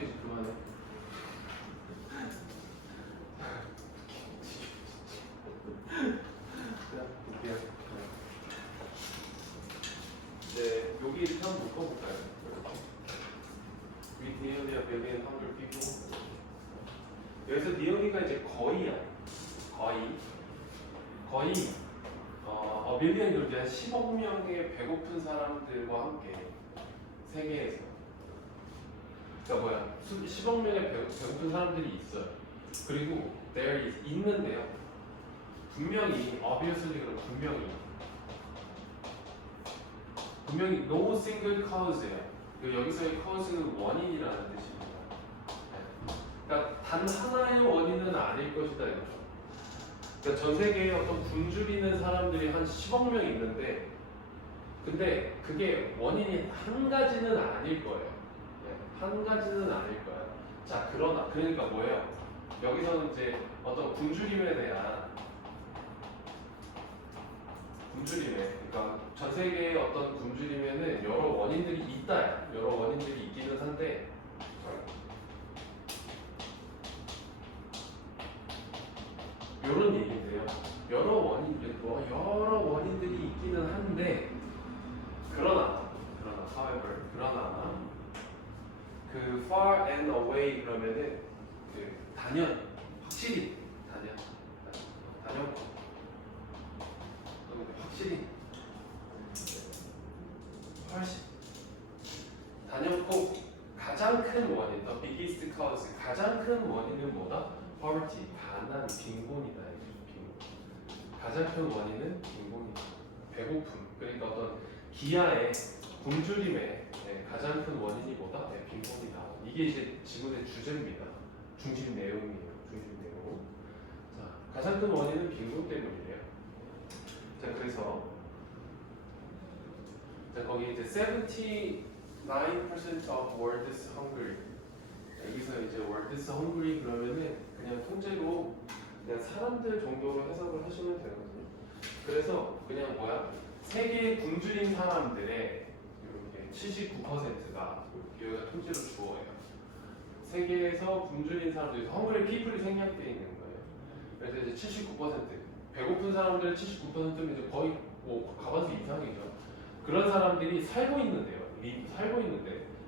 이제 그만해. 자, 볼게요. 이제 여기 이렇게 한번 묶어볼까요? We nearly a billion hungry people. 여기서 nearly가 이제 거의야. 거의 a billion이 이제 10억 명의 배고픈 사람들과 함께 세계에서 그러니까 뭐야 10억 명의 배고픈 사람들이 있어요. 그리고 there is 있는데요. 분명히 obviously 그럼 분명히 no single cause예요. 여기서의 cause는 원인이라는 뜻입니다. 그러니까 단 하나의 원인은 아닐 것이다 이거죠. 그러니까 전 세계에 어떤 굶주리는 사람들이 한 10억 명 있는데 근데 그게 원인이 한 가지는 아닐 거예요. 한 가지는 아닐 거예요. 자, 그러니까 뭐예요? 여기서는 이제 어떤 굶주림에 대한 그러니까 전 세계의 어떤 굶주림에는 여러 원인들이 있다. 여러 원인들이 있기는 한데 이런 얘기인데요. 여러 원인들이 있기는 한데 그러나 그 far and away 그러면은 그 확실히 훨씬 단연코 가장 큰 원인, the biggest cause, 가장 큰 원인은 뭐다? poverty, 가난, 빈곤이다. 가장 큰 원인은 빈곤이다. 배고픔, 그러니까 어떤 기아의 굶주림의 가장 큰 원인이 뭐다? 빈곤이다. 이게 이제 지문의 주제입니다. 중심 내용이에요. 자, 가장 큰 원인은 빈곤 때문이래요. 자, 그래서 거기 이제 79% of world is hungry. 여기서 이제 world is hungry 그러면은 그냥 통째로 그냥 사람들 정도로 해석을 하시면 되거든요. 그래서 그냥 세계에 굶주린 사람들의 이렇게 79%가 여기가 통째로 주어예요. 세계에서 굶주린 사람들이 hungry people이 생략되어 있는 거예요. 그래서 이제 79% 배고픈 사람들 79%면 이제 거의 과반수 이상이죠. 그런 사람들이 살고 있는데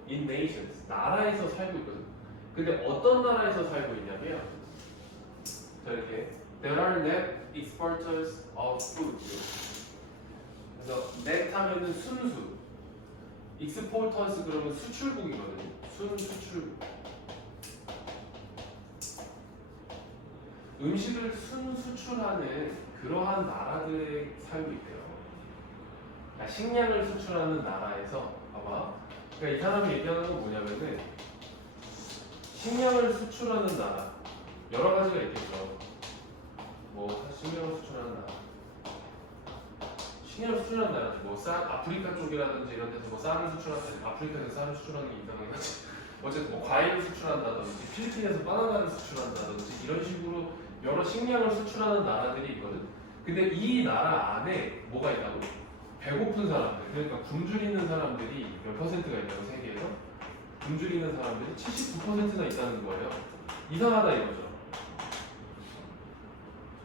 in nations 나라에서 살고 있거든. 근데 어떤 나라에서 살고 있냐면 이렇게 there are net exporters of food. 그래서 net 하면은 순수, exporters 그러면 수출국이거든요. 순수출국. 음식을 순수출하는 그러한 나라들에 살고 있대요. 그러니까 식량을 수출하는 나라에서 봐봐. 그러니까 이 사람이 얘기하는 건 뭐냐면은 식량을 수출하는 나라 여러 가지가 있겠죠. 식량을 수출하는 나라. 아프리카 쪽이라든지 이런 데서 쌀을 수출하는 아프리카에서 쌀을 수출하는 게 이상한 거지. 어쨌든 과일을 수출한다든지 필리핀에서 바나나를 수출한다든지 이런 식으로 여러 식량을 수출하는 나라들이 있거든. 근데 이 나라 안에 뭐가 있다고? 배고픈 사람들, 그러니까 굶주리는 사람들이 몇 퍼센트가 있다고 세계에서? 굶주리는 사람들이 79%나 있다는 거예요. 이상하다 이거죠.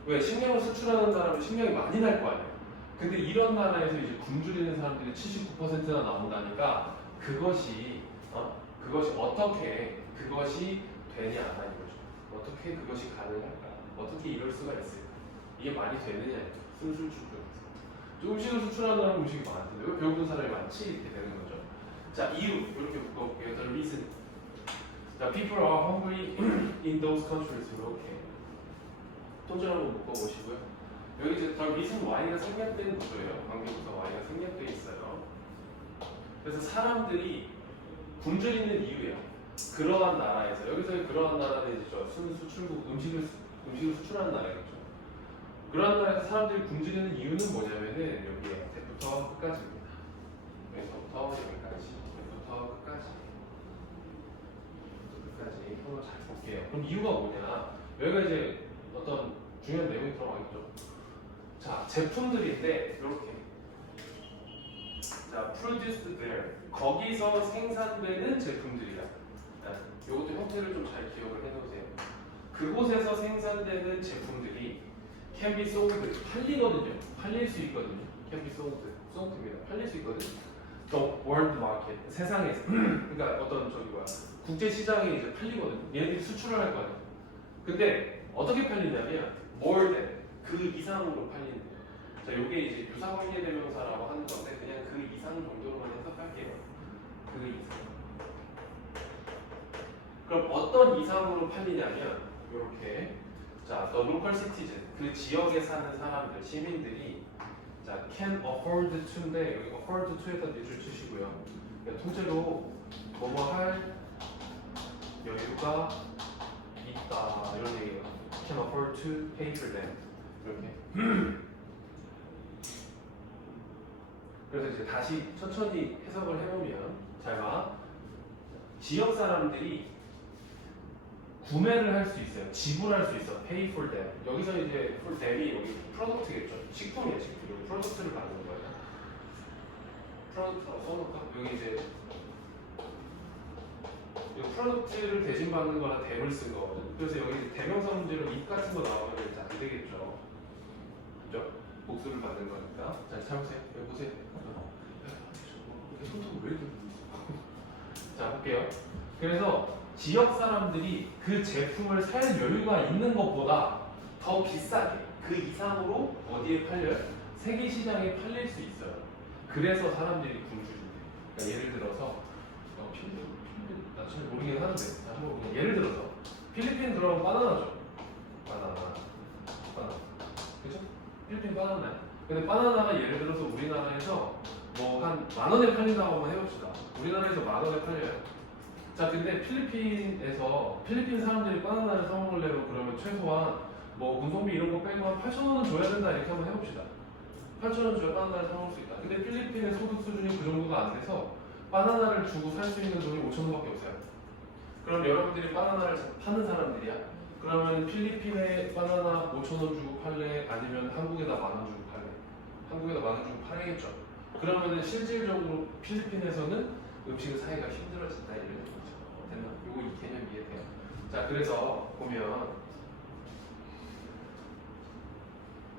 왜? 식량을 수출하는 나라면 식량이 많이 날 거 아니에요. 근데 이런 나라에서 이제 굶주리는 사람들이 79%나 나온다니까 그것이 어떻게 그것이 되냐 이거죠. 어떻게 그것이 가능할까? 어떻게 이럴 수가 있을까? 이게 말이 되느냐? 순수출 쪽에서. 음식을 수출하는 나라는 음식이 많은데 왜 배고픈 사람이 많지? 이렇게 되는 거죠. 자, 이유 이렇게 묶어볼게요. The reason. 자, people are hungry in those countries. 이렇게 또전 한번 묶어보시고요. 여기 이제 the reason why가 생략된 구조예요. 관계부사 why가 생략되어 있어요. 그래서 사람들이 굶주리는 이유예요. 그러한 나라에서 여기서의 그러한 나라는 이제 순수출국 음식을 수출하는 나라겠죠. 그러한 나라에서 사람들이 굶주리는 이유는 뭐냐면은 여기에 부터 끝까지입니다. 여기서부터 여기까지, 여기부터 끝까지 한번 잘 볼게요. 그럼 이유가 뭐냐? 여기가 이제 어떤 중요한 내용이 들어가 있죠. 자, 제품들인데 이렇게 자, produced there 거기서 생산되는 제품들이다. 이것도 형태를 좀 잘 기억을 해놓으세요. 그곳에서 생산되는 제품들이 can be sold, 팔리거든요. 팔릴 수 있거든요. can be sold, sold입니다. 팔릴 수 있거든요. The world market, 세상에서. 그러니까 어떤 저기 뭐야 국제 시장에 이제 팔리거든요. 얘네들이 수출을 할 거예요. 근데 어떻게 팔리냐면 more than, 그 이상으로 팔리는 거예요. 자, 요게 이제 유사관계대명사라고 하는 건데 그냥 그 이상 정도로만 해석할게요. 그 이상. 그럼 어떤 이상으로 팔리냐면 이렇게 자, the local citizen, 그 지역에 사는 사람들, 시민들이 자, can afford to인데 여기 afford to에다 밑줄 치시고요. 그러니까 통째로 뭐뭐 할 여유가 있다 이런 얘기예요. can afford to pay for them 이렇게. 그래서 이제 다시 천천히 해석을 해보면 잘 봐. 지역 사람들이 구매를 할 수 있어요. 지불할 수 있어. pay for them. 여기서 이제 for them이 여기 프로덕트겠죠. 식품이에요, 식품. 여기 프로덕트를 말하는 거예요. 프로덕트라고 써놓을까? 여기 이제 이 프로덕트를 대신 받는 거랑 them을 쓴 거거든. 그래서 여기 이제 대명사 문제로 if 같은 거 나오면 이제 안 되겠죠. 그죠? 복수를 받는 거니까. 자, 참으세요. 여기 보세요. 손톱 왜 이렇게 자, 볼게요. 그래서 지역 사람들이 그 제품을 살 여유가 있는 것보다 더 비싸게 그 이상으로 어디에 팔려요? 세계 시장에 팔릴 수 있어요. 그래서 사람들이 굶주린대. 그러니까 예를 들어서 필리핀 나 잘 모르긴 하는데 자, 한번 보면 예를 들어서 필리핀 들어가면 바나나죠. 바나나 그죠? 필리핀 바나나. 근데 바나나가 예를 들어서 우리나라에서 뭐 한 10,000원에 팔린다고 한번 해봅시다. 우리나라에서 10,000원에 팔려요. 자, 근데 필리핀에서 필리핀 사람들이 바나나를 사 먹으려면 그러면 최소한 뭐 운송비 이런 거 빼고 한 8,000원은 줘야 된다 이렇게 한번 해봅시다. 8,000원 줘야 바나나를 사 먹을 수 있다. 근데 필리핀의 소득 수준이 그 정도가 안 돼서 바나나를 주고 살 수 있는 돈이 5,000원밖에 없어요. 그럼 여러분들이 바나나를 파는 사람들이야. 그러면 필리핀에 바나나 5,000원 주고 팔래? 아니면 한국에다 10,000원 주고 팔래? 한국에다 10,000원 주고 팔겠죠. 그러면은 실질적으로 필리핀에서는 음식을 사기가 힘들어진다 이런 얘기죠. 됐나? 요거 이 개념 이해돼요? 자, 그래서 보면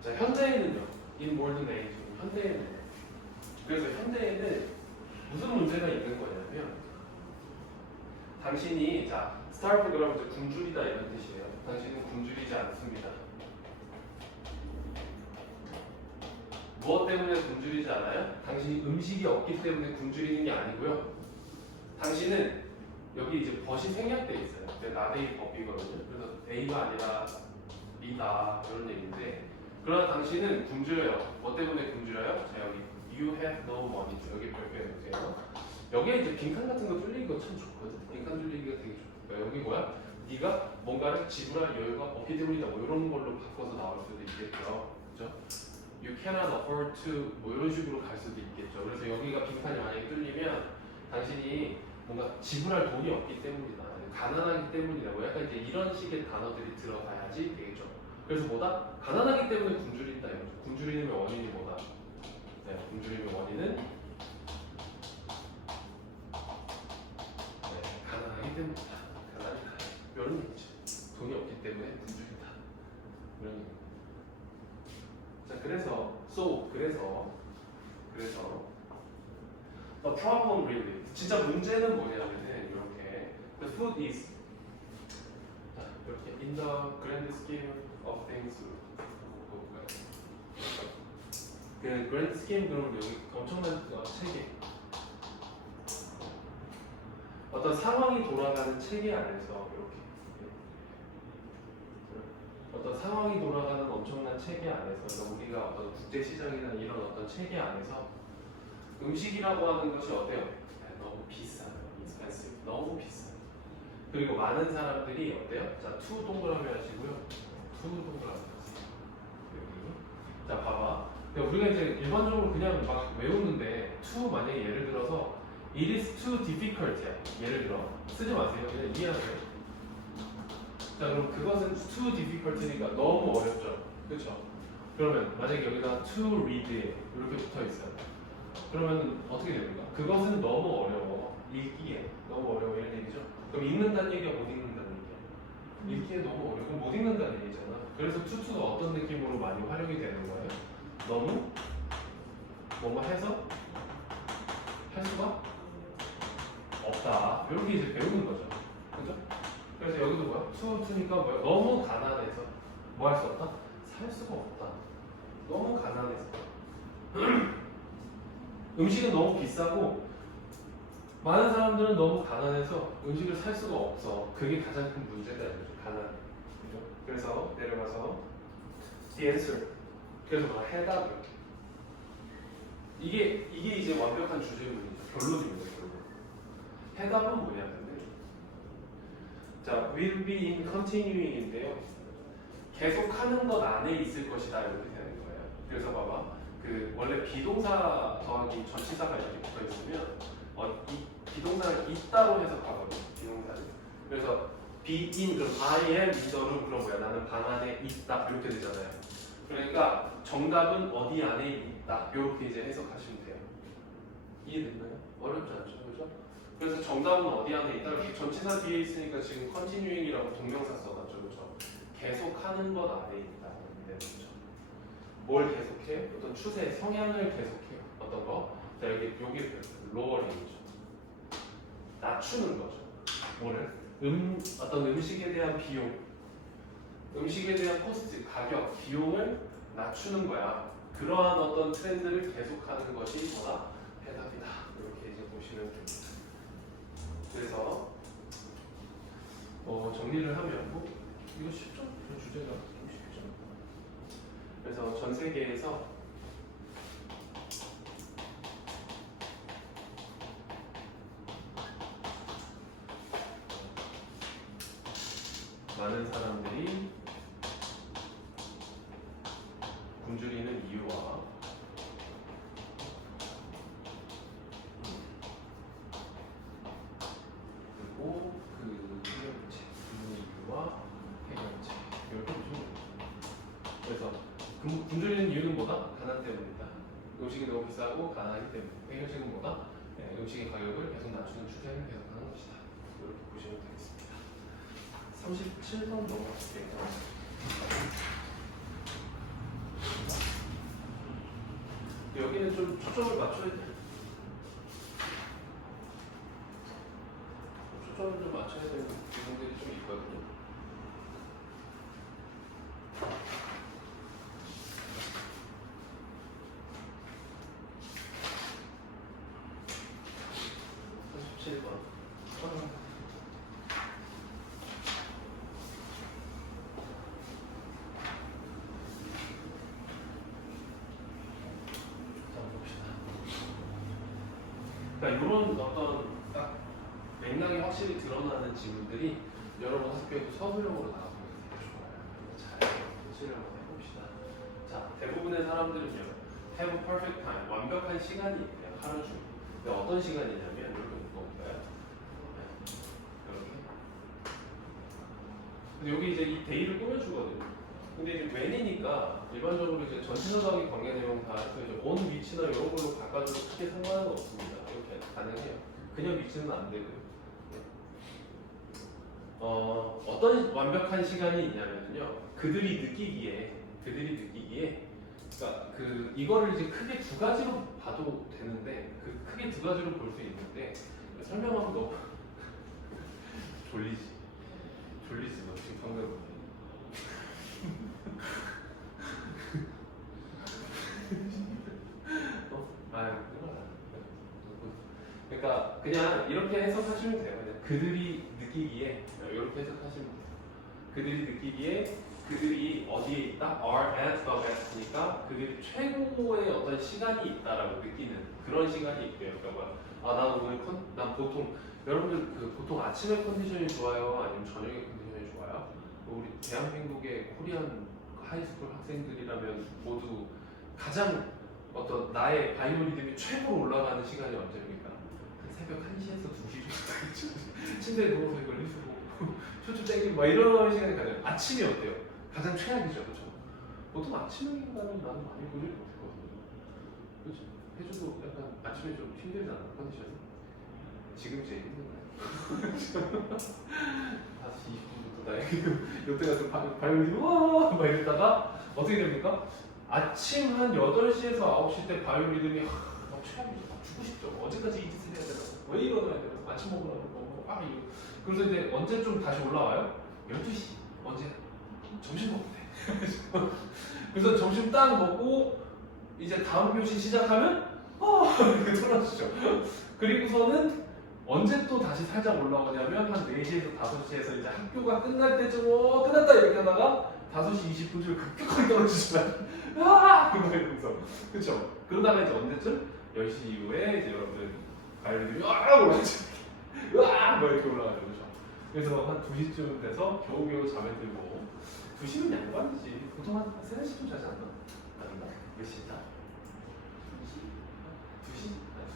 자, 현대에는요. in modern age, 현대에는 그래서 현대에는 무슨 문제가 있는 거냐면 당신이 자, starve 그러면 이제 굶주리다 이런 뜻이에요. 당신은 굶주리지 않습니다. 무엇 때문에 굶주리지 않아요? 당신이 음식이 없기 때문에 굶주리는 게 아니고요. 당신은 여기 이제 벗이 생략돼 있어요. 나데이 법이거든요. 그래서 A가 아니라 B다 이런 얘기인데 그러나 당신은 굶주려요. 뭐 때문에 굶주려요? 자, 여기 You have no money. 여기 별표해주세요. 여기에 이제 빈칸 같은 거 뚫리기가 참 좋거든. 빈칸 뚫리기가 되게 좋아요. 여기 뭐야? 네가 뭔가를 지불할 여유가 없기 때문이다. 뭐 이런 걸로 바꿔서 나올 수도 있겠죠. 그죠? You cannot afford to 뭐 이런 식으로 갈 수도 있겠죠. 그래서 여기가 빈칸이 만약에 뚫리면 당신이 뭔가 지불할 돈이 없기 때문이다. 가난하기 때문이다. 뭐 약간 이제 이런 식의 단어들이 들어가야지 되겠죠. 그래서 뭐다? 가난하기 때문에 굶주린다. 굶주리는 원인이 뭐다? 네, 굶주리는 원인은 네, 가난하기 때문이다. 가난이다. 이런 얘기죠. 돈이 없기 때문에 굶주린다. 이런 얘기. 자, 그래서 the problem really 진짜 문제는 뭐냐면은 이렇게 the food is 자, 이렇게 in the grand scheme of things 그 grand scheme 그러면 여기 엄청난 체계 어떤 상황이 돌아가는 체계 안에서 이렇게 어떤 상황이 돌아가는 엄청난 체계 안에서 우리가 어떤 국제 시장이나 이런 어떤 체계 안에서 음식이라고 하는 것이 어때요? 너무 비싸요. expensive. 너무 비싸요. 그리고 많은 사람들이 어때요? 자, to 동그라미 하시고요. to 동그라미 하세요. 여기. 자, 봐봐. 우리가 이제 일반적으로 그냥 막 외우는데 to 만약에 예를 들어서 it is too difficult야. 예를 들어 쓰지 마세요. 그냥 이해하세요. 자, 그럼 그것은 too difficult니까 너무 어렵죠. 그렇죠? 그러면 만약에 여기다 to read 이렇게 붙어 있어요. 그러면 어떻게 됩니까? 그것은 너무 어려워. 읽기에 너무 어려워 이런 얘기죠. 그럼 읽는다는 얘기야, 못 읽는다는 얘기야? 읽기에 너무 어려워. 그럼 못 읽는다는 얘기잖아. 그래서 투투가 어떤 느낌으로 많이 활용이 되는 거예요? 너무 뭐뭐 해서 할 수가 없다. 이렇게 이제 배우는 거죠. 그죠? 그래서 여기도 뭐야? 투투니까 뭐야? 너무 가난해서 뭐 할 수 없다? 살 수가 없다. 너무 가난해서. 음식은 너무 비싸고 많은 사람들은 너무 가난해서 음식을 살 수가 없어. 그게 가장 큰 문제다. 가난. 그죠? 그래서 내려가서 the answer. 그래서 뭐 해답을. 이게 이제 완벽한 주제문이죠. 결론입니다. 결론. 해답은 뭐냐 근데. 자, will be in continuing인데요. 계속하는 것 안에 있을 것이다 이렇게 되는 거예요. 그래서 봐봐. 그 원래 비동사 더하기 전치사가 이렇게 붙어 있으면 이 비동사를 있다로 해석하거든요. 비동사를. 그래서 be in 그럼 I am in the room 그럼 뭐야? 나는 방 안에 있다 이렇게 되잖아요. 그러니까 정답은 어디 안에 있다 이렇게 이제 해석하시면 돼요. 이해됐나요? 어렵지 않죠, 그죠? 그래서 정답은 어디 안에 있다 이렇게 전치사 뒤에 있으니까 지금 continuing이라고 동명사 써놨죠, 그죠? 계속하는 것 안에 있다 이렇게 되는 거죠. 뭘 계속해? 어떤 추세, 성향을 계속해요. 어떤 거? 자, 여기 로어링이죠. 낮추는 거죠. 뭐를? 어떤 음식에 대한 비용, 음식에 대한 코스트, 가격, 비용을 낮추는 거야. 그러한 어떤 트렌드를 계속하는 것이 뭐다? 해답이다. 이렇게 이제 보시면 됩니다. 그래서 정리를 하면 뭐 이거 쉽죠? 그 주제가 좀 쉽죠. 그래서 전 세계에서 많은 사람들이 굶주리는 이유와 그리고 그 해결책, 굶는 이유와 해결책 이렇게 보시면 됩니다. 그래서 굶주리는 이유는 뭐다? 가난 때문이다. 음식이 너무 비싸고 가난하기 때문에. 해결책은 뭐다? 네, 음식의 가격을 계속 낮추는 추세를 계속하는 것이다. 이렇게 보시면 되겠습니다. 37번 넘어갈게요. 여기는 좀 초점을 맞춰야 돼. 초점을 좀 맞춰야 되는 부분들이 좀 있거든요. 그러니까 이런 어떤 딱 맥락이 확실히 드러나는 지문들이 여러분 학교에도 서술형으로 나와보면 되게 좋아요. 잘 연습을 한번 해봅시다. 자, 대부분의 사람들은요, have a perfect time, 완벽한 시간이 있대요, 하루 중에. 근데 어떤 시간이냐면 이렇게 묶어볼까요? 이렇게. 근데 여기 이제 이 데이를 꾸며주거든요. 근데 이제 when이니까 일반적으로 이제 전치사 더하기 관계 내용 다 해서 이제 on 위치나 이런 걸로 바꿔줘도 크게 상관은 없습니다. 이렇게 가능해요. 그냥 위치는 안 되고요. 어떤 완벽한 시간이 있냐면요. 그들이 느끼기에, 그러니까 이거를 이제 크게 두 가지로 봐도 되는데, 크게 두 가지로 볼 수 있는데 설명하면 너무 졸리지 너 지금 방금. 그러니까 그냥 이렇게 해석하시면 돼요. 그냥 그들이 느끼기에 이렇게 해석하시면 돼요. 그들이 느끼기에 그들이 어디에 있다? are at the best니까 그들이 최고의 어떤 시간이 있다라고 느끼는 그런 시간이 있대요. 그러니까 난 오늘 난 보통 여러분들 보통 아침에 컨디션이 좋아요? 아니면 저녁에 컨디션이 좋아요? 우리 대한민국의 코리안 하이스쿨 학생들이라면 모두 가장 어떤 나의 바이오리듬이 최고로 올라가는 시간이 언제입니까? 새벽 1시에서 2시 침대에 누워서 이걸 해주고 쇼츠 땡기고 막 이런 시간이 가요. 아침이 어때요? 가장 최악이죠, 그렇죠? 보통 아침인가는 나는 많이 보질 못했거든요. 그렇죠? 해주도 약간 아침에 좀 힘들지 않아? 컨디션이? 지금 제일 힘든 거야. 5시 20분부터 나 이때 가서 바이올린 와막 이랬다가 어떻게 됩니까? 아침 한 8시에서 9시 때 바이올리듬이 막 최악이죠. 죽고 싶죠. 언제까지 이 짓을 해야 되나? 왜 이러나 해야 되나? 아침 먹으라고 이거. 그래서 이제 언제 좀 다시 올라와요? 12시. 언제? 점심 먹을 때. 그래서 점심 딱 먹고 이제 다음 교시 시작하면 이렇게 떨어지죠. 그리고서는 언제 또 다시 살짝 올라오냐면 한 4시에서 5시에서 이제 학교가 끝날 때쯤 끝났다 이렇게 하다가 5시 20분쯤 급격하게 떨어지잖아요. 이러면서 그쵸? 그러다가 이제 언제쯤? 10시 이후에 이제 여러분들 바이올린이 올라가죠. 막 이렇게 올라가죠. 그죠? 그래서 한 2시쯤 돼서 겨우겨우 잠에 들고 2시는 양반이지. 보통 한 3, 4시쯤 자지 않나? 아닌가? 몇 시에 자? 2시?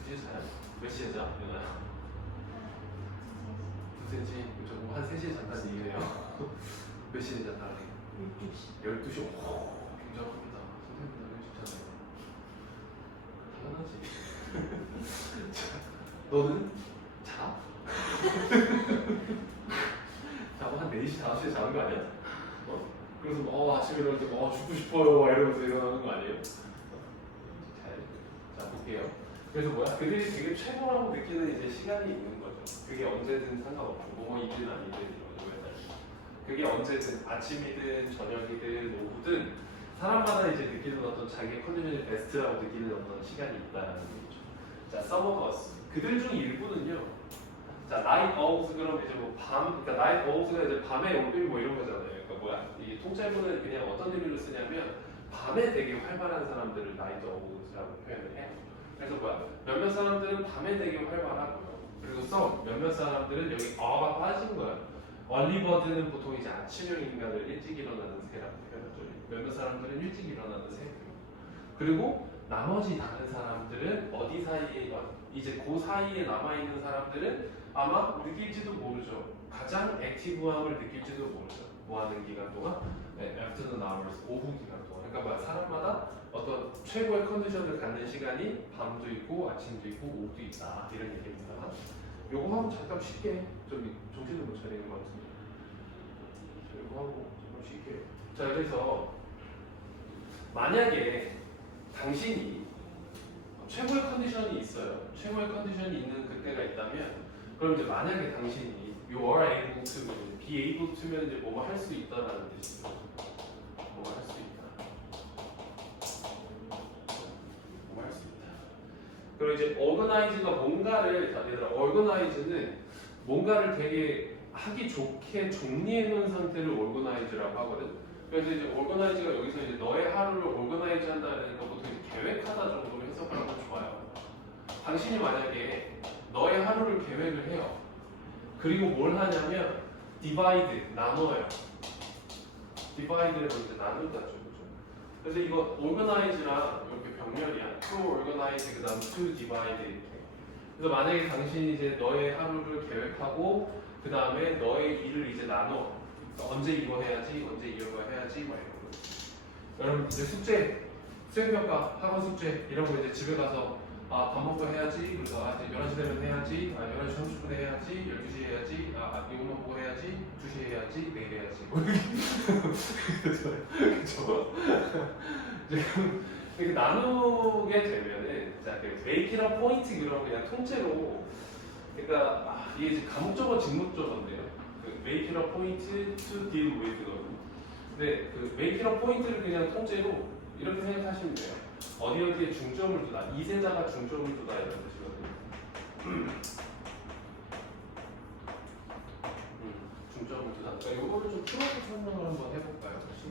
2시에 자요? 몇 시에 자? 유나야? 2cm? 그죠? 한 3시에 잔다는 얘기네요. 몇 시에 잔다? 12시. 12시? 오, 굉장합니다. 선생님들 일찍 자네요. 당연하지. 자, 너는? 자? 자고 한 4시, 5시에 자는 거 아니야? 그래서 아침에 일어날 때 죽고 싶어요 막 이러면서 일어나는 거 아니에요? 자 볼게요. 그래서 뭐야? 그들이 되게 최고라고 느끼는 이제 시간이 있는 거죠. 그게 언제든 상관없고 뭐이든 아니든 이런 거에 그게 언제든 아침이든 저녁이든 오후든 사람마다 이제 느끼는 어떤 자기의 컨디션이 베스트라고 느끼는 어떤 시간이 있다는 얘기죠. 자, 서머버스. 그들 중 일부는요. 자, 나이트 어우스 그럼 이제 뭐 그러니까 나이트 어우스가 이제 밤에 올빌 뭐 이런 거잖아요. 그러니까 뭐야? 이게 통찰문은 그냥 어떤 의미로 쓰냐면 밤에 되게 활발한 사람들을 나이트 어우스라고 표현을 해요. 그래서 뭐야? 몇몇 사람들은 밤에 되게 활발하고요. 그리고 몇몇 사람들은 여기 어가 빠진 거야. 얼리버드는 보통 이제 아침형 인간을 일찍 일어나는 새라고 표현하죠. 몇몇 사람들은 일찍 일어나는 새고요. 그리고 나머지 다른 사람들은 어디 사이에 이제 그 사이에 남아 있는 사람들은 아마 느낄지도 모르죠. 가장 액티브함을 느낄지도 모르죠. 뭐 하는 기간 동안? 네, afternoon hours, 오후 기간 동안. 그러니까 뭐야, 사람마다 어떤 최고의 컨디션을 갖는 시간이 밤도 있고 아침도 있고 오후도 있다 이런 얘기입니다. 요거 하고 잠깐 쉽게 정신을 못 차리는 것 같은데. 요거 하고 잠깐 쉽게. 자, 그래서 만약에 당신이 최고의 컨디션이 있어요. 최고의 컨디션이 있는 그때가 있다면, 그럼 이제 만약에 당신이 you are able to, be able to면 이제 뭐뭐 할 수 있다라는 뜻이죠. 뭐뭐 할 수 있다. 뭐뭐 할 수 있다. 그리고 이제 organize가 뭔가를, 얘들아, organize는 뭔가를 되게 하기 좋게 정리해 놓은 상태를 organize라고 하거든. 그래서 이제 organize가 여기서 이제 너의 하루를 organize 한다는 거 보통 계획하다 정도로 해석을 하면 좋아요. 당신이 만약에 너의 하루를 계획을 해요. 그리고 뭘 하냐면 divide, 나눠요. divide를 이제 나눈다죠. 그죠? 그래서 이거 organize랑 이렇게 병렬이야. to organize 그 다음 to divide 이렇게. 그래서 만약에 당신이 이제 너의 하루를 계획하고 그 다음에 너의 일을 이제 나눠. 언제 이거 해야지, 언제 이거 해야지, 막 이런 거. 여러분 이제 숙제, 수행평가, 학원 숙제 이런 거 이제 집에 가서 밥 먹고 해야지, 그래서 이제 11시 되면 해야지, 11시 30분에 해야지, 12시에 해야지, 이것만 보고 해야지, 2시에 해야지, 내일 해야지. 그쵸? 이렇게 나누게 되면은, 자, make it a point 그런 그냥 통째로, 그러니까 이게 이제 감목적어, 직목적어인데요. make it a point to deal with 거든요. 근데 그 make it a point를 그냥 통째로 이렇게 생각하시면 돼요. 어디에 중점을 두다, 이세자가 중점을 두다 이런 뜻이거든요. 중점을 두다. 그러니까 이거를 좀 풀어서 설명을 한번 해볼까요? 좀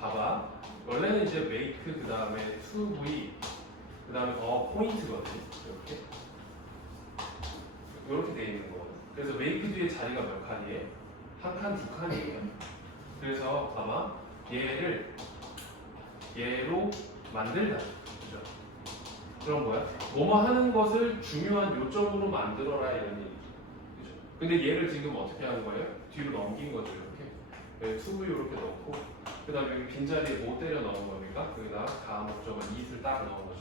봐봐. 원래는 이제 make 그 다음에 to v 그 다음에 point거든요. 이렇게 돼 있는 거거든요. 그래서 make 뒤에 자리가 몇 칸이에요? 한 칸, 두 칸이에요. 그래서 아마 얘로 만들다. 그죠? 그럼 뭐야? 뭐뭐 하는 것을 중요한 요점으로 만들어라 이런 얘기죠. 그죠? 근데 얘를 지금 어떻게 하는 거예요? 뒤로 넘긴 거죠. 이렇게. 투부 이렇게 넣고, 그 다음에 여기 빈자리에 뭐 때려 넣은 겁니까? 거기다 다음 목적은 it을 딱 넣은 거죠.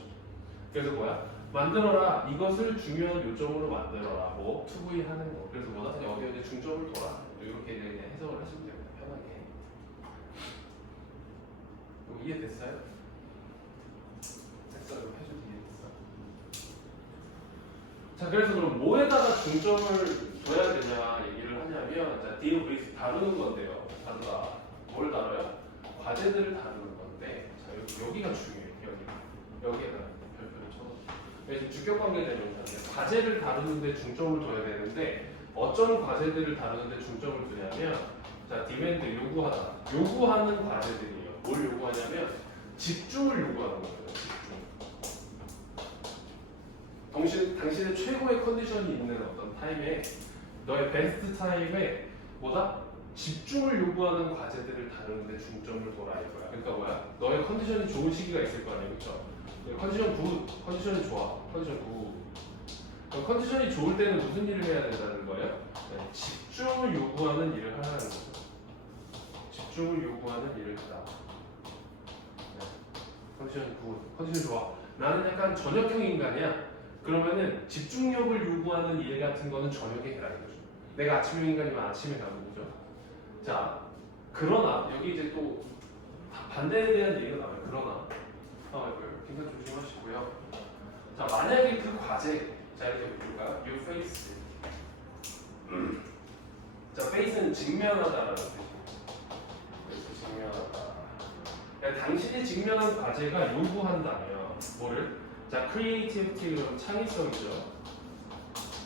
그래서 뭐야? 만들어라. 이것을 중요한 요점으로 만들어라고 투구이하는 거. 그래서 뭐다? 어디 어디 중점을 둬라. 이렇게 그냥 해석을 하시면 됩니다. 편하게. 이거 이해됐어요? 됐어요. 해줘도 이해됐어. 자, 그래서 그럼 뭐에다가 중점을 둬야 되냐 얘기를 하냐면, 자, deal with 다루는 건데요. 다루다. 뭘 다뤄요? 과제들을 다루는 건데, 자, 여기가 중요해요. 여기에다가 별표를 쳐서. 지금 주격관계된 명사인데, 과제를 다루는데 중점을 둬야 되는데, 어떤 과제들을 다루는데 중점을 두냐면, 자, demand 요구하다. 요구하는 과제들이에요. 뭘 요구하냐면, 집중을 요구하는 거예요. 집중. 당신의 최고의 컨디션이 있는 어떤 타임에, 너의 베스트 타임에 뭐다? 집중을 요구하는 과제들을 다루는데 중점을 둬라 이거야. 그러니까 뭐야? 너의 컨디션이 좋은 시기가 있을 거 아니에요, 그렇죠? 컨디션 굿, 컨디션이 좋아, 컨디션 굿. 컨디션이 좋을 때는 무슨 일을 해야 된다는 거예요? 네, 집중을 요구하는 일을 하라는 거죠. 집중을 요구하는 일을 하라. 네, 컨디션 굿, 컨디션 좋아. 나는 약간 저녁형 인간이야. 그러면은 집중력을 요구하는 일 같은 거는 저녁에 해라 이거죠. 내가 아침형 인간이면 아침에 가고, 그죠? 자, 그러나 여기 이제 또 반대에 대한 얘기가 나와요. 그러나 굉장히 조심하시고요. 자, 만약에 그 과제, 자 이렇게 볼까요? You face. 자, face는 직면하다라는 뜻이에요. face 직면하다. 그러니까 당신이 직면한 과제가 요구한다면 뭐를? 자, creativity 그러면 창의성이죠.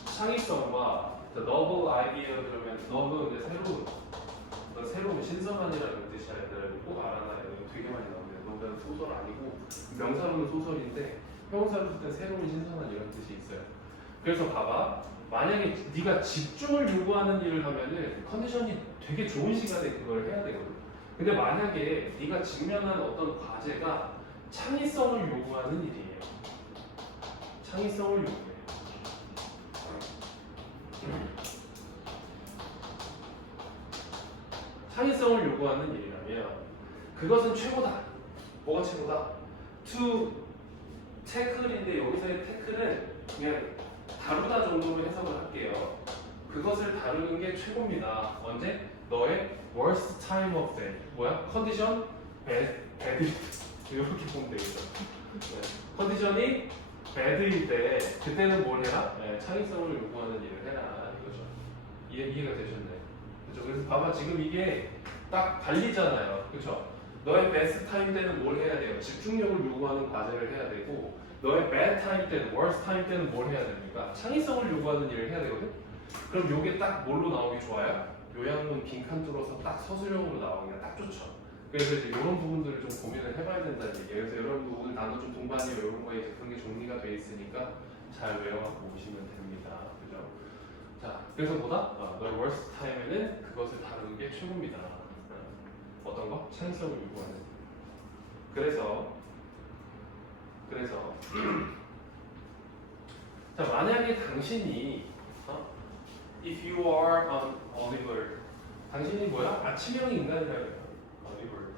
창의성과 the novel idea 그러면 novel 새로운 신선한이라는 뜻이 아니라 꼭 알아놔야 돼요. 되게 많이 나오는데 노벨은 소설 아니고 명사로는 소설인데 형용사로 쓸 때 새로운 신선한 이런 뜻이 있어요. 그래서 봐봐. 만약에 네가 집중을 요구하는 일을 하면은 컨디션이 되게 좋은 시간에 그걸 해야 되거든. 근데 만약에 네가 직면한 어떤 과제가 창의성을 요구하는 일이에요. 창의성을 요구해요. 창의성을 요구하는 일이라면 그것은 최고다. 뭐가 최고다? to tackle인데 여기서의 tackle은 그냥 다루다 정도로 해석을 할게요. 그것을 다루는 게 최고입니다. 언제? 너의 worst time of day. 뭐야? 컨디션 bad 이렇게 보면 되겠죠. 네. 컨디션이 bad일 때 그때는 뭘 해라? 네, 창의성을 요구하는 일을 해라 이거죠. 이해가 되셨나요? 그렇죠. 그래서 봐봐, 지금 이게 딱 달리잖아요. 그렇죠? 너의 베스트 타임 때는 뭘 해야 돼요? 집중력을 요구하는 과제를 해야 되고, 너의 bad 타임 때는, worst 타임 때는 뭘 해야 됩니까? 창의성을 요구하는 일을 해야 되거든? 그럼 요게 딱 뭘로 나오기 좋아요? 요양문 빈칸 뚫어서 딱 서술형으로 나오기가 딱 좋죠. 그래서 이제 이런 부분들을 좀 고민을 해봐야 된다는 얘기예요. 그래서 여러분도 오늘 단어 좀 동반이요 이런 거에 이제 그런 게 정리가 돼 있으니까 잘 외워갖고 오시면 됩니다. 그죠? 자, 그래서 뭐다? 너의 worst 타임에는 그것을 다루는 게 최고입니다. 어떤 거? 창의성을 요구하는. 그래서 자, 만약에 당신이 if you are an Oliver, 당신이 뭐야? 아침형 인간이라면 Oliver.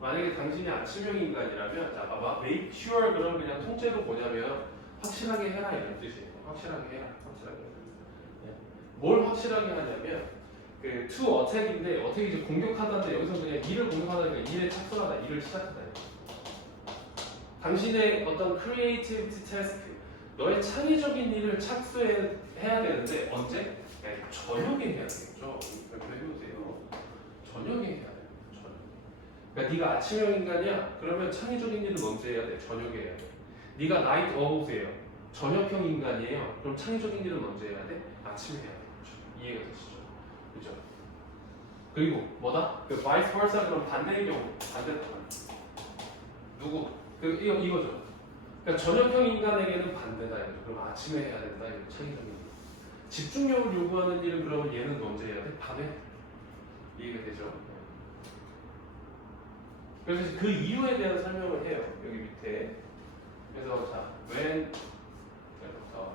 만약에 당신이 아침형 인간이라면, 자 봐봐, make sure 그럼 그냥 통째로 뭐냐면 확실하게 해라 이런 뜻이에요. 확실하게 해라. 확실하게. 네. 뭘 확실하게 하냐면 그 to attack인데 어떻게 이제 공격하다인데 여기서 그냥 일을 공격하다니까 일에 착수하다, 일을 시작하다. 당신의 어떤 creativity task, 너의 창의적인 일을 착수해야 되는데 언제? 네, 저녁에 해야 되겠죠. 그렇게 해보세요. 저녁에 해야 돼요. 저녁. 그러니까 네가 아침형 인간이야. 그러면 창의적인 일은 언제 해야 돼? 저녁에 해야 돼. 네가 나이트 어우세요. 저녁형 인간이에요. 그럼 창의적인 일은 언제 해야 돼? 아침에 해야 돼. 그렇죠? 이해가 되시죠? 그죠? 그리고 뭐다? 그 vice versa 그럼 반대의 경우, 반대편. 누구? 이거죠. 그러니까 저녁형 인간에게는 반대다. 그럼 아침에 해야 된다. 이거 창의적인 일. 집중력을 요구하는 일은 그러면 얘는 언제 해야 돼? 밤에. 이해가 되죠? 그래서 그 이유에 대한 설명을 해요. 여기 밑에. 그래서 자, when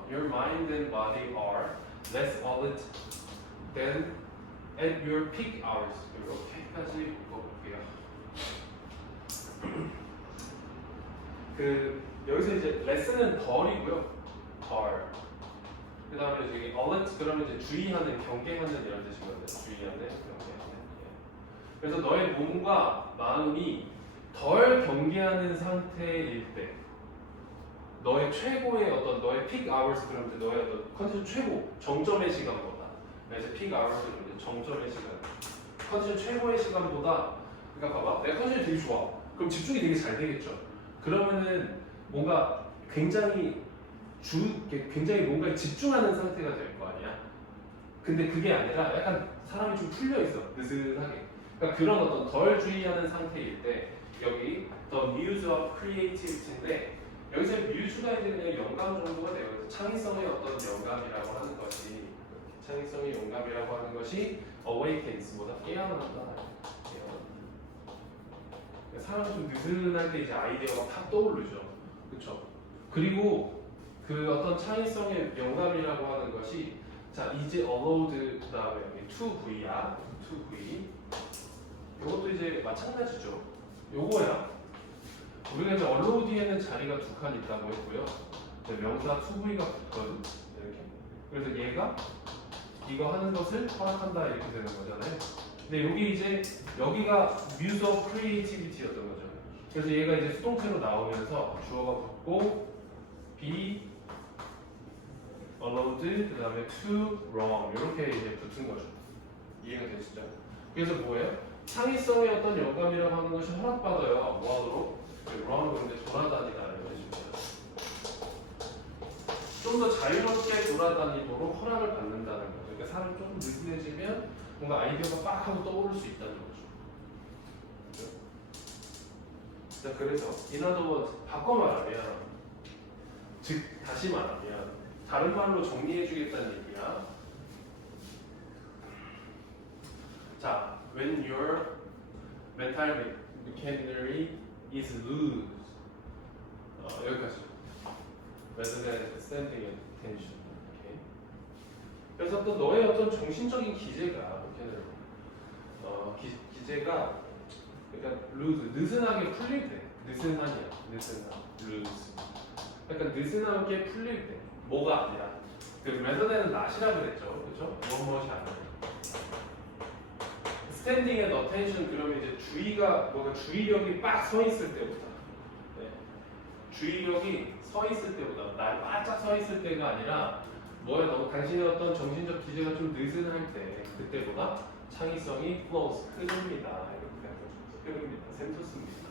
your mind and body are less alert than at your peak hours. 이렇게까지 읽어볼게요. 그 여기서 이제 레슨은 덜이고요. 덜. 그 다음에 여기 alert 그러면 이제 주의하는, 경계하는 이런 뜻이거든요. 주의하는, 경계하는. 예. 그래서 너의 몸과 마음이 덜 경계하는 상태일 때, 너의 최고의 어떤 너의 peak hours 그러면 너의 어떤 컨디션 최고 정점의 시간보다, 이제 peak hours 그러면 정점의 시간, 컨디션 최고의 시간보다, 그러니까 봐봐, 내가 컨디션이 되게 좋아. 그럼 집중이 되게 잘 되겠죠. 그러면은 뭔가 굉장히 굉장히 뭔가에 집중하는 상태가 될 거 아니야. 근데 그게 아니라 약간 사람이 좀 풀려 있어, 느슨하게. 그러니까 그런 어떤 덜 주의하는 상태일 때 여기 the muse of creativity인데 여기서 뮤즈가 이제 그냥 영감 정도가 돼요. 창의성의 어떤 영감이라고 하는 것이, 창의성의 영감이라고 하는 것이 awakens, 뭐다 깨어난다. 사람이 좀 느슨할 때 이제 아이디어가 팍 떠오르죠. 그렇죠? 그리고 그 어떤 창의성의 영감이라고 하는 것이, 자 이제 allowed 그다음에 여기 to V야, to V. 이것도 이제 마찬가지죠. 요거야. 우리가 이제 allowed에는 자리가 두 칸 있다고 했고요. 명사 to V가 붙거든. 이렇게. 그래서 얘가 이거 하는 것을 허락한다 이렇게 되는 거잖아요. 근데 여기 이제 여기가 muse of creativity였던 거죠. 그래서 얘가 이제 수동태로 나오면서 주어가 붙고 be allowed 그 다음에 to wrong 이렇게 이제 붙은 거죠. 이해가 되시죠? 그래서 뭐예요? 창의성의 어떤 영감이라고 하는 것이 허락받아요. 뭐하도록? wrong 그런데 돌아다니다는 것입니다. 좀 더 자유롭게 돌아다니도록 허락을 받는다는 거죠. 그러니까 사람이 좀 느슨해지면 뭔가 아이디어가 빡 하고 떠오를 수 있다는 거죠. 자, 그래서 in other words, 바꿔 말하면, 즉 다시 말하면 다른 말로 정리해 주겠다는 얘기야. 자, when your mental machinery is loose, 여기까지. rather than standing attention. Okay. 그래서 또 너의 어떤 정신적인 기제가 기제가 그러니까 loose, 느슨하게 풀릴 때, 느슨하냐, 느슨함, loose. 약간 느슨하게 풀릴 때, 뭐가 아니라 그 rather than은 not이라 그랬죠, 그렇죠? 무엇이 아니라. standing and attention 그러면 이제 뭔가 주의력이 빡 서 있을 때보다, 네. 주의력이 서 있을 때보다, 날 바짝 서 있을 때가 아니라 당신의 어떤 정신적 기제가 좀 느슨할 때, 그때보다 창의성이 flows, 흐릅니다. 이렇게 흐릅니다. 샘솟습니다.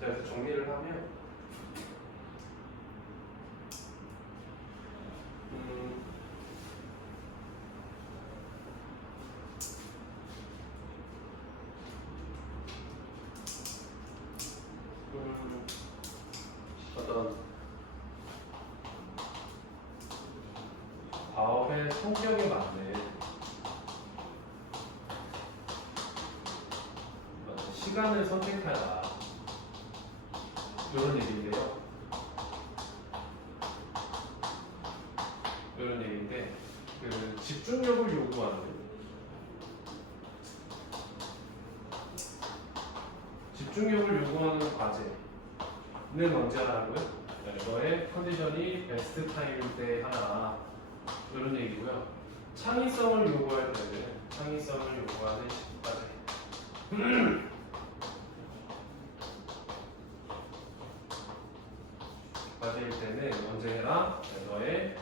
자, 그래서 정리를 하면 어떤 과업의 성격에 맞는 시간을 선택하라, 이런 얘기인데요. 이런 얘기인데 그 집중력을 요구하는 과제는 언제 하라고요? 네, 너의 컨디션이 베스트 타임일 때 하라, 이런 얘기고요. 창의성을 요구할 때는 창의성을 요구하는 과제 과제일 때는 언제 해라? 네, 너의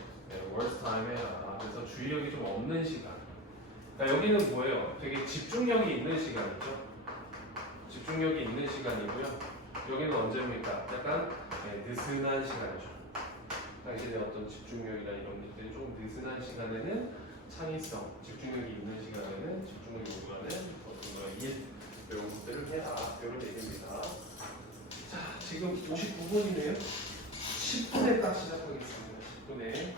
worst time 해라. 그래서 주의력이 좀 없는 시간. 그러니까 여기는 뭐예요? 되게 집중력이 있는 시간이죠. 집중력이 있는 시간이고요. 여기는 언제입니까? 약간 느슨한 시간이죠. 당신의 어떤 집중력이나 이런 것들이 좀 느슨한 시간에는 창의성, 집중력이 있는 시간에는 집중력이 요구하는 어떤 일, 이런 것들을 해라. 이런 얘기입니다. 자, 지금 59분이네요. 10분에 딱 시작하겠습니다. 10분에.